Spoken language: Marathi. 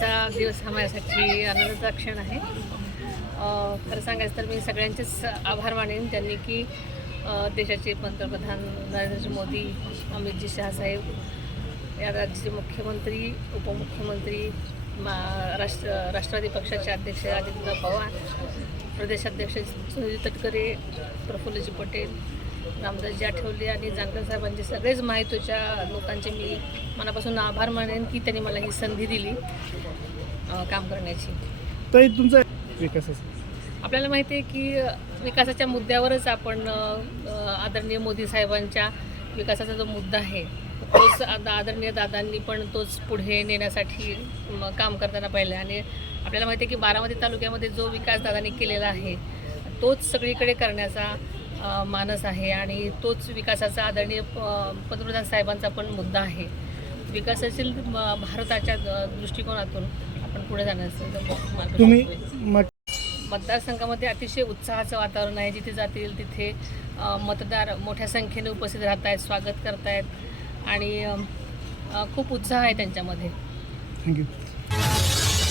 आजचा दिवस हा माझ्यासाठी आनंदाचा क्षण आहे खरं सांगायचं तर मी सगळ्यांचेच आभार मानेन त्यांनी की देशाचे पंतप्रधान नरेंद्र मोदी अमितजी शहासाहेब या राज्याचे मुख्यमंत्री उपमुख्यमंत्री मा राष्ट्र राष्ट्रवादी पक्षाचे अध्यक्ष अजितदादा पवार प्रदेशाध्यक्ष सुनील तटकरे प्रफुल्लजी पटेल रामदासजी आठवले आणि जानकर साहेबांचे सगळेच माहितीच्या लोकांचे मी मनापासून आभार मानेन की त्यांनी मला ही संधी दिली काम करण्याची तर तुमचा विकास आपल्याला माहिती आहे की विकासाच्या मुद्द्यावरच आपण आदरणीय मोदी साहेबांच्या विकासाचा जो मुद्दा आहे तोच आदरणीय दादांनी पण तोच पुढे नेण्यासाठी काम करताना पाहिलं आणि आपल्याला माहिती आहे की बारामती तालुक्यामध्ये जो विकास दादांनी केलेला आहे तोच सगळीकडे करण्याचा मानस आहे आणि तोच विकासाचा आदरणीय पंतप्रधान साहेबांचा पण मुद्दा आहे विकासशील भारताच्या दृष्टिकोनातून आपण पुढे जाण्याचं मतदारसंघामध्ये अतिशय उत्साहाचं वातावरण आहे जिथे जातील तिथे मतदार मोठ्या संख्येने उपस्थित राहत आहेत स्वागत करतायत आणि खूप उत्साह आहे त्यांच्यामध्ये थँक्यू